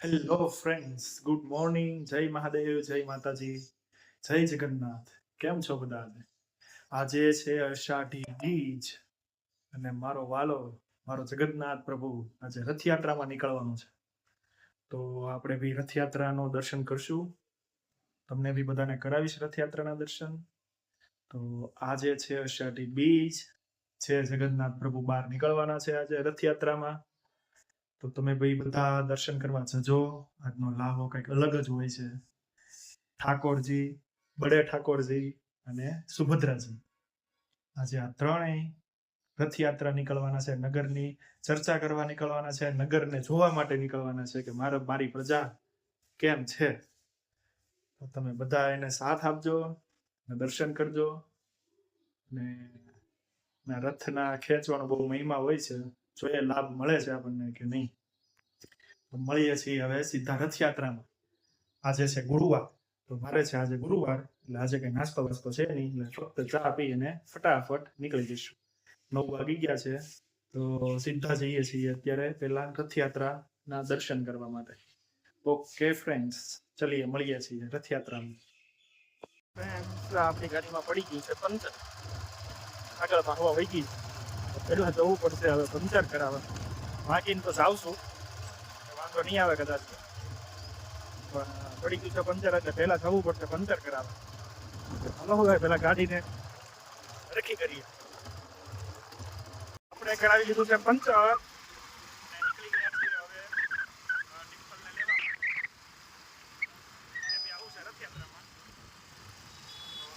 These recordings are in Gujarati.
Hello friends, good morning. જય મહાદેવ, જય માતાજી, જય જગન્નાથ. કેમ છો બધા? આજે છે અષાઢી બીજ અને મારો વાલો, મારો જગન્નાથ પ્રભુ આજે રથયાત્રામાં નીકળવાનો છે. તો આપણે બી રથયાત્રાનો દર્શન કરશું. તમને બી બધાને કરાવીશ રથયાત્રાના દર્શન. તો આજે છે અષાઢી બીજ, છે જગન્નાથ પ્રભુ બહાર નીકળવાના છે આજે રથયાત્રામાં. તો તમે ભાઈ બધા દર્શન કરવા જજો. આજનો લાહો કંઈક અલગ જ હોય છે. ઠાકોરજી, બડે ઠાકોરજી અને સુભદ્રાજી, આજે આ ત્રણેય રથયાત્રા નીકળવાના છે. નગરની ચર્ચા કરવા નીકળવાના છે, નગરને જોવા માટે નીકળવાના છે કે મારી પ્રજા કેમ છે. તો તમે બધા એને સાથ આપજો, દર્શન કરજો. ને રથના ખેંચવાનો બહુ મહિમા હોય છે. જોઈએ લાભ મળે છે આપણને કે નહીં. તો મળીએ છીએ હવે સીધા રથયાત્રામાં. આજે છે ગુરુવાર, તો મારે છે આજે ગુરુવાર, એટલે આજે કઈ નાસ્તો વાસ્તો છે નહીં, એટલે ફક્ત ચા પી અને ફટાફટ નીકળી જઈશું. 9 વાગી ગયા છે, તો સીધા જઈએ છીએ અત્યારે પેલા રથયાત્રાના દર્શન કરવા માટે. ઓકે ફ્રેન્ડ્સ, ચલીએ મળીએ છીએ રથયાત્રામાં. આપણી ગાડીમાં પડી ગઈ છે પંચર, આગળમાં હવા વહી ગઈ છે. પેલા જવું પડશે હવે પંચર કરાવવા. વાંકીને તો જાવશું, વાંધો નહીં આવે કદાચ, પણ પડી ગયું છે પંચર એટલે પહેલા જવું પડશે પંચર કરાવવા. હલો હવે પેલા ગાડીને રખી કરીએ. આપણે કરાવી લીધું છે પંચર.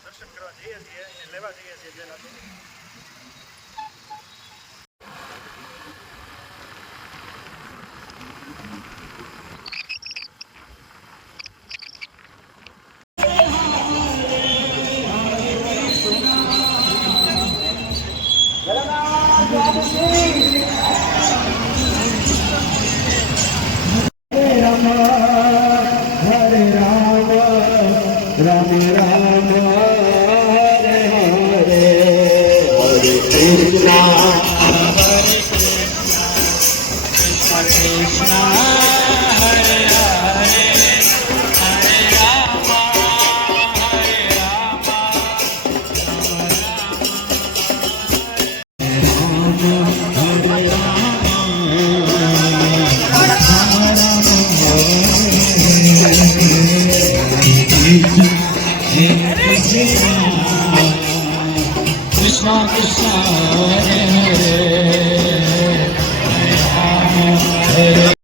દર્શન કરવા જઈએ છીએ, લેવા જઈએ છીએ પેલા તો. Krishna Krishna Hare Hare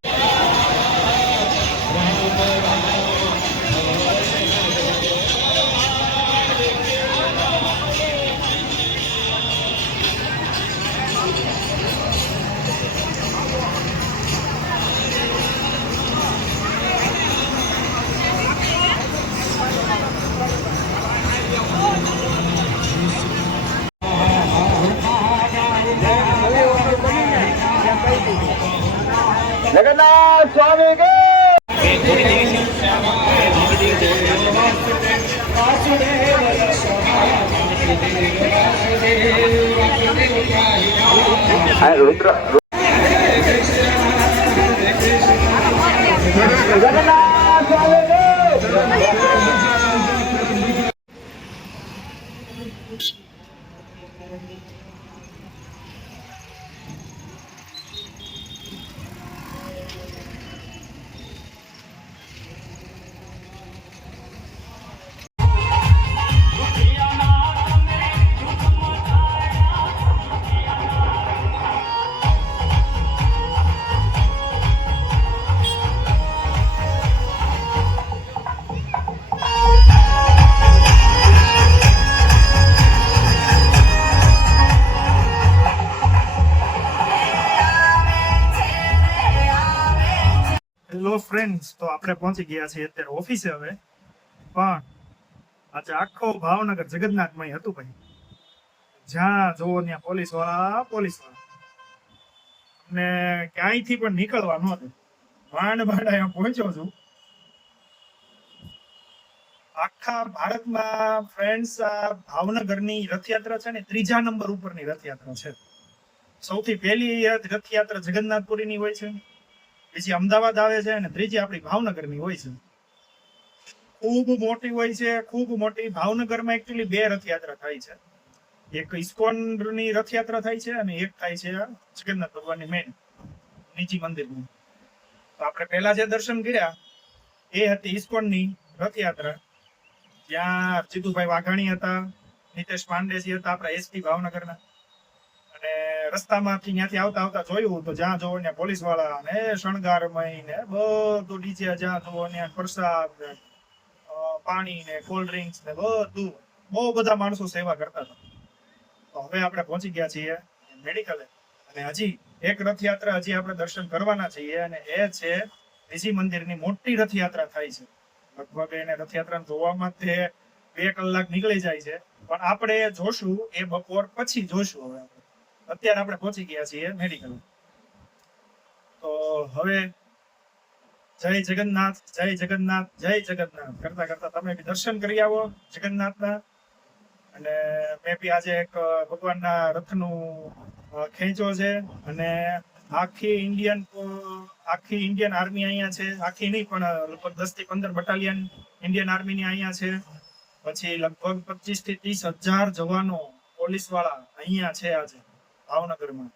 Jagannath स्वामी के रुद्र जगन्नाथ स्वामी के હેલો ફ્રેન્ડ્સ, તો આપણે પહોંચી ગયા છીએ અત્યારે ઓફિસે હવે. પણ આજે આખો ભાવનગર જગન્નાથમય હતું ભાઈ. જ્યાં જોવો ત્યાં પોલીસ વાળા ને ક્યાંયથી પણ નીકળવા ન દે. માંડ અહીંયા પહોંચ્યો છું. આખા ભારતમાં ફ્રેન્ડ્સ ભાવનગરની રથયાત્રા છે ને 3જા નંબર ઉપરની રથયાત્રા છે. સૌથી પહેલી રથયાત્રા જગન્નાથપુરીની હોય છે, બીજી અમદાવાદ આવે છે અને ત્રીજી આપણી ભાવનગરની હોય છે. ખૂબ મોટી હોય છે, ખૂબ મોટી. ભાવનગરમાં એકચ્યુઅલી 2 રથયાત્રા થાય છે. એક ઇસ્કોનની રથયાત્રા થાય છે અને એક થાય છે જગન્નાથ ભગવાનની મેન નીચી મંદિરની. તો આપણે પહેલા જે દર્શન કર્યા એ હતી ઇસ્કોનની રથયાત્રા, જ્યાં જીતુભાઈ વાઘાણી હતા, નીતેશ પાંડેજી હતા, આપણા એસપી ભાવનગરના. અને રસ્તામાંથી ત્યાંથી આવતા આવતા જોયું તો જ્યાં જોવો ત્યાં પોલીસ વાળા ને શણગારમય ને બધું ડીજે, જ્યાં જોવો ત્યાં પ્રસાદ ને પાણી ને કોલ્ડ ડ્રિંક્સ ને બધું, બહુ બધા માણસો સેવા કરતા હતા. તો હવે આપણે પહોંચી ગયા છીએ મેડિકલે, અને હજી એક રથયાત્રા હજી આપણે દર્શન કરવાના છીએ, અને એ છે ઋષિ મંદિરની મોટી રથયાત્રા થાય છે. લગભગ એને રથયાત્રા જોવામાં તે 2 કલાક નીકળી જાય છે, પણ આપણે જોશું એ બપોર પછી જોશું. હવે અત્યારે આપણે પહોંચી ગયા છીએ મેડિકલ. તો હવે જય જગન્નાથ, જય જગન્નાથ, જય જગન્નાથ કરતા કરતા તમે બી દર્શન કરી આવો જગન્નાથના. અને મેં બી આજે એક ભગવાનના રથનું ખેંચો છે, અને આખી ઇન્ડિયન આર્મી અહીંયા છે. આખી નહીં પણ લગભગ 10 થી 15 બટાલિયન ઇન્ડિયન આર્મીની અહીંયા છે. પછી લગભગ 25 થી 30,000 જવાનો પોલીસ વાળા અહીંયા છે આજે ભાવનગરમાં.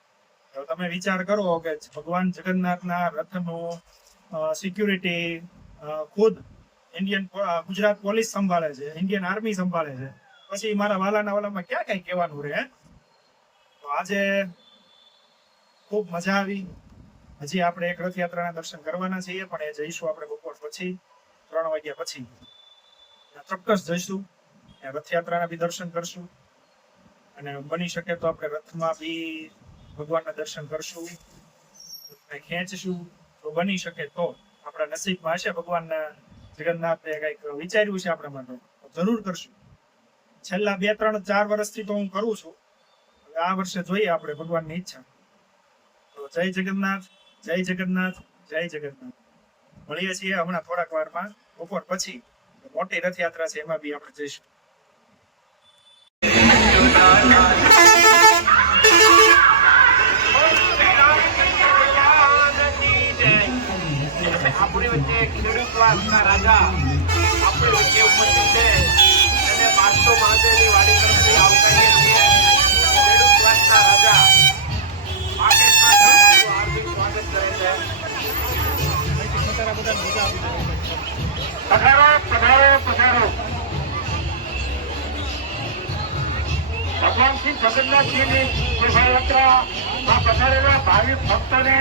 તો તમે વિચાર કરો કે ભગવાન જગન્નાથના રથનું સિક્યુરિટી ખુદ ગુજરાત પોલીસ સંભાળે છે, ઇન્ડિયન આર્મી સંભાળે છે. પછી મારા વાલામાં ક્યાં કઈ કહેવાનું રહે. તો આજે ખૂબ મજા આવી. હજી આપણે એક રથયાત્રાના દર્શન કરવાના છીએ, પણ એ જઈશું આપણે બપોર પછી 3 વાગ્યા પછી ચોક્કસ જઈશું. રથયાત્રાના બી દર્શન કરશું, અને બની શકે તો આપણે રથમાં બી ભગવાનના દર્શન કરશું, ખેંચશું. તો બની શકે તો આપણા નસીબમાં હશે ભગવાનના જગન્નાથે કંઈક વિચાર્યું છે આપણા માટે, જરૂર કરશું. છેલ્લા 2, 3, 4 વર્ષથી તો હું કરું છું. આ વર્ષે જોઈએ આપણે ભગવાનની ઈચ્છા. તો જય જગન્નાથ, જય જગન્નાથ, જય જગન્નાથ. મળીએ છીએ હમણાં થોડાક વારમાં બપોર પછી. મોટી રથયાત્રા છે, એમાં બી આપણે જઈશું. આપણી વચ્ચે ખેડૂત વાસના રાજા આપણી વચ્ચે ઉપસ્થિત છે, અને 500 મહાદેવની વાડી તરફથી આવકારીએ છીએ. ખેડૂત વાસના રાજા હાર્દિક સ્વાગત કરે છે. પધારો પધારો પધારો. ભગવાન શ્રી જગન્નાથજીની શોભાયાત્રામાં પધારેલા ભાવિક ભક્તોને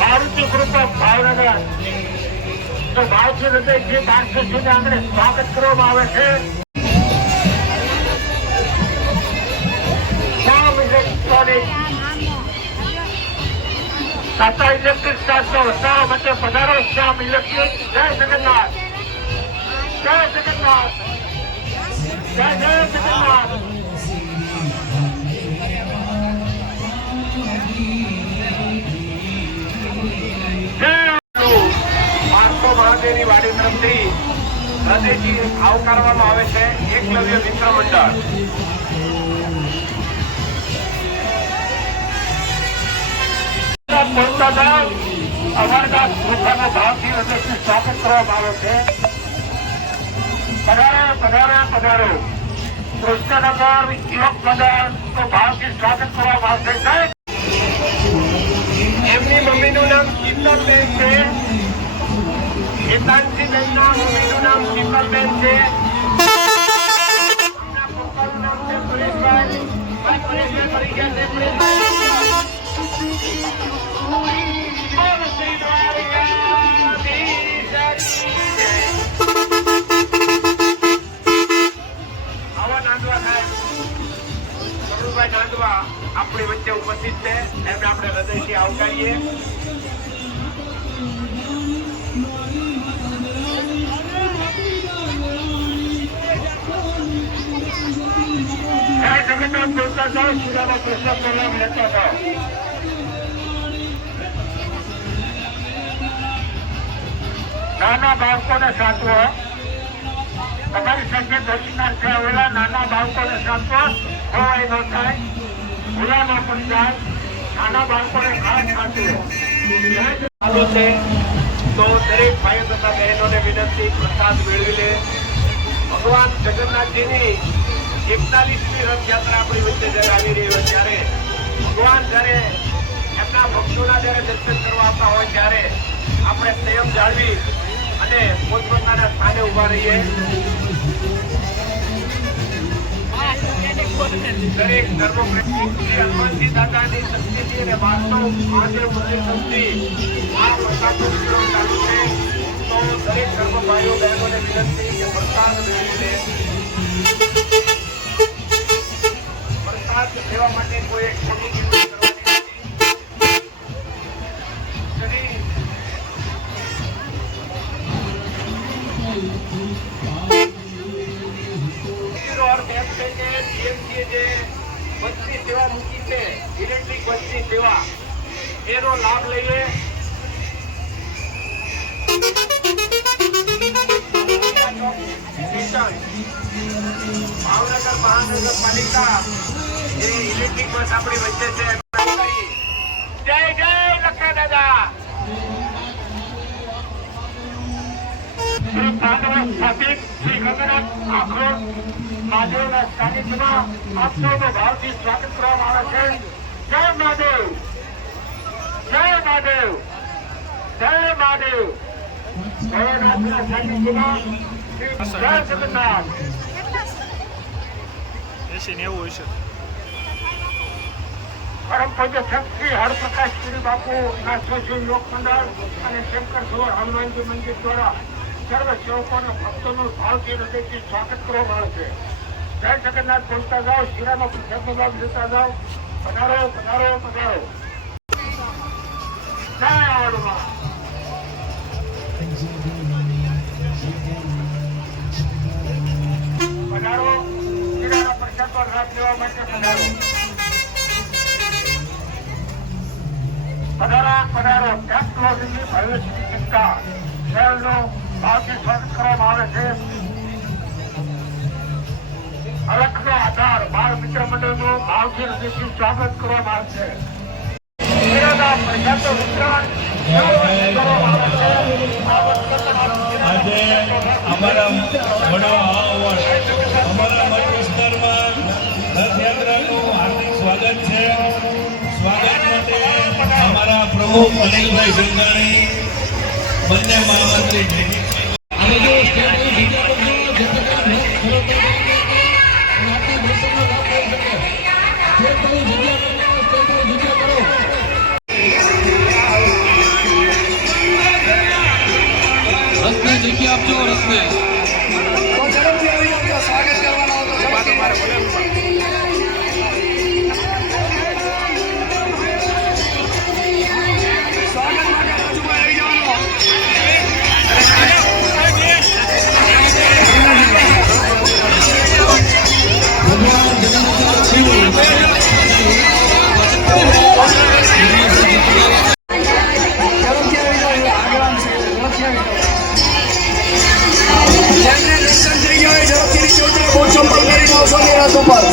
મારુતિ ગ્રુપ ઓફ ભાવનગર તો ભાવથી હૃદય જે 1200 આંગણે સ્વાગત કરવામાં આવે છે. ટાટા ઇલેક્ટ્રિક સ્ટાફનો વસાવા માટે પધારો. શ્યામ ઇલેક્ટ્રિક. જય જગન્નાથ, જય જગન્નાથ, જય જય જગન્નાથ. મહાદેવની વાડી તરફથી હૃદયથી આવકારવામાં આવે છે એકલવ્ય મિત્ર મંડળ. અમરદાસ ગુફાનો ભાવથી હૃદયથી સ્વાગત કરવામાં આવે છે. પધારો પધારો પધારો. કૃષ્ણનગર યુવક મંડળ તો ભાવથી સ્વાગત કરવામાં આવશે. એમની મમ્મીનું નામ શીતલબેન છે. હેતાનજીબેનના મમ્મીનું નામ શીતલબેન છે. પપ્પાનું નામ છે સુરેશભાઈ. કરી ગયા તે આવા નાંદવા થાય કમળુભાઈ નાંદવા આપણી વચ્ચે ઉપસ્થિત છે એમને આપણે હૃદયથી આવકારીએ. જગન્નાથ બોલતા જાઓ, સુદામા કૃષ્ણ નામ લેતા જાઓ. નાના બાળકોને સાચવો, તમારી સાથે દર્શનાર્થે આવેલા નાના બાળકોને સાચવો, ખોવાઈ ન થાય, ભૂલા ન પડી જાય, નાના બાળકોને ખાસ સાચવો. ચાલુ છે તો દરેક ભાઈઓ તથા બહેનોને વિનંતી પ્રસાદ મેળવી લે. ભગવાન જગન્નાથજીની 41મી રથયાત્રા આપણી વચ્ચે જયારે આવી રહી હોય ત્યારે ભગવાન જયારે એમના ભક્તોના જયારે દર્શન કરવા આવતા હોય ત્યારે આપણે સંયમ જાળવી અને પોતપોતાના સ્થાને ઉભા રહીએ. દરેક ધર્મપ્રેમી શ્રી હનુમાનજી દાદાની શક્તિથી અને વાસ્તવ મહાદેવ મંદિર શક્તિ આ પ્રસાદનો વિતરણ ચાલુ છે. તો દરેક ધર્મ ભાઈઓ બહેનોને વિનંતી કે પ્રસાદ મેળવી લે. પ્રસાદ લેવા માટે કોઈ એક ખોટી કિંમત કરવાની નથી. અર્થ એમ છે કે DMCએ જે બસની સેવા મૂકી છે, ઇલેક્ટ્રિક બસની સેવા, એનો લાભ લઈએ. ભાવનગર મહાનગરપાલિકા એ ઇલેક્ટ્રિક બસ આપણી વચ્ચે છે. જય જય લખા દાદા. શ્રી ભાગવત સ્થાપિત શ્રી ગગનાથ આખરોટ મહાદેવના સાનિધ્યમાં આપ સૌનો ભાવથી સ્વાગત કરવામાં આવે છે. જય મહાદેવ, જય મહાદેવ, જય મહાદેવ. ભોળાનાથના સાનિધ્યમાં જય જગન્નાથ. 80-90 હશે. પરમ પૂજ્ય શ્રી હરપ્રકાશ ગીરી બાપુ ના સોશિયલ લોક મંડળ અને શંકર સરોવર હનુમાનજી મંદિર દ્વારા સર્વ સેવકો અને ભક્તોનું ભાવથી હૃદયથી સ્વાગત કરવામાં આવે છે. જય જગન્નાથ બોલતા જાઓ, શિરામાં પ્રસાદ લેતા જાઓ. પધારો પધારો પધારો. જય આવડમાં. પધારો, શિરાના પ્રસાદ પર લાભ લેવા માટે પધારો. પધારો પધારો. ટેકનોલોજીની ભવિષ્યની ચિંતા શહેરનું ભાવથી સ્વાગત કરવામાં આવે છે. અલખનો આધાર બાળ મિત્ર મંડળનું ભાવથી હૃદયથી સ્વાગત કરવામાં આવે છે. શહેરના પ્રજાતો વિતરણ આજે અમારા અમારા મઠ વિસ્તારમાં રથયાત્રાનું હાર્દિક સ્વાગત છે. સ્વાગત માટે અમારા પ્રમુખ અનિલભાઈ સંઘાણી, બંને મહામંત્રી જગ્યા આપજો રથને. જેમને દર્શન થઈ ગયા હોય ઝડપથી નીચે ઉતરી, બહુ ચંપલ કરીને આવશો નિરાશ ઉપર.